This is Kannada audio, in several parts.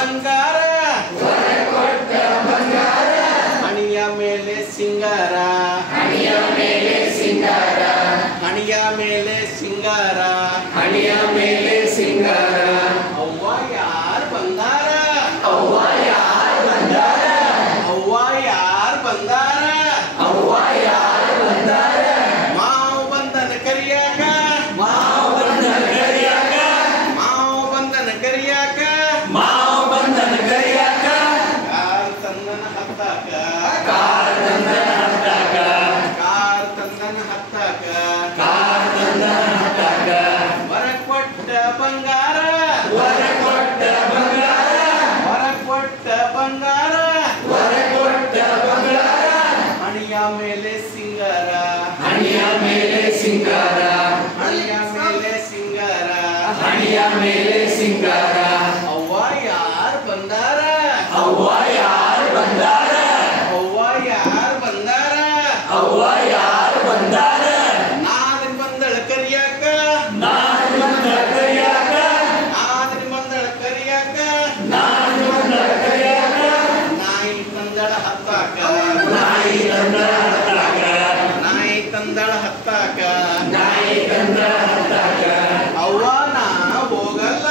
ಬಂಗಾರ ಹಣಿಯ ಮೇಲೆ ಸಿಂಗಾರ ಹಣಿಯ ಮೇಲೆ ಸಿಂಗಾರ ಅವ್ವ ಯಾರ್ ಬಂದಾರ ಅವ್ವ ಯಾರ್ ಬಂದಾರ ಮಾವು ಬಂದನ ಕರಿಯಾಕ ಕಾರ್ ತಂದನ ಹತ್ತಾಕ ವರ ಕೊಟ್ಟ ಬಂಗಾರ ಹಣಿಯ ಮೇಲೆ ಸಿಂಗಾರ ಅವ್ವ ಯಾರ್ ಬಂದಾರ ನಾದಿನ ಬಂದಳ ಕರಿಯಾಕ ನಾಯಿ ತಂದಳ ಹತ್ತಾಕ ಅವ್ವ ನಾ ಹೋಗಲ್ಲ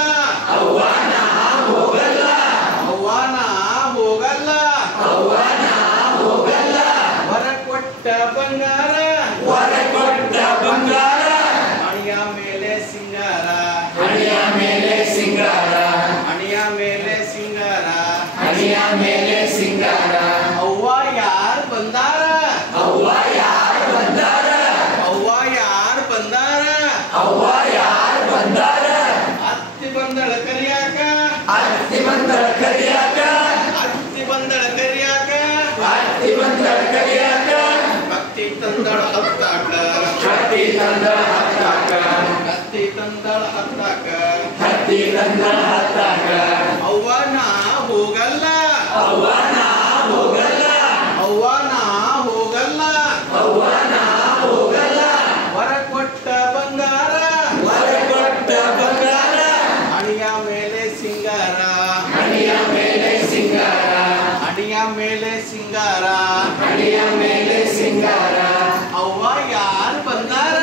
ವರ ಕೊಟ್ಟ ಬಂಗಾರ ಹಣಿಯ ಮೇಲೆ ಸಿಂಗಾರ ಅವ್ವ ಯಾರ್ ಬಂದಾರ ಅತ್ತಿ ಬಂದಳ ಕರಿಯಾಕ ಭಕ್ತಿ ತಂದಳ ಹತ್ತಾಕ ಅವ್ವ ನಾ ಹೋಗಲ್ಲ ವರ ಕೊಟ್ಟ ಬಂಗಾರ ಹಣಿಯ ಮೇಲೆ ಸಿಂಗಾರ ಅವ್ವ ಯಾರ್ ಬಂದಾರ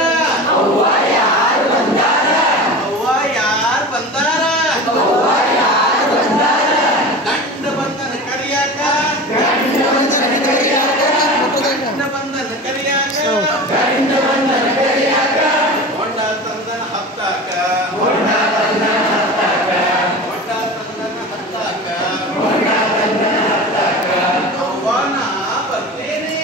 ಗಂಡ ಬಂದನ ಕರಿಯಾಕ ಹೊಂಡ ತಂದನ ಹತ್ತಾಕ ಅವ್ವ ನಾ ಬರ್ತೇನೆ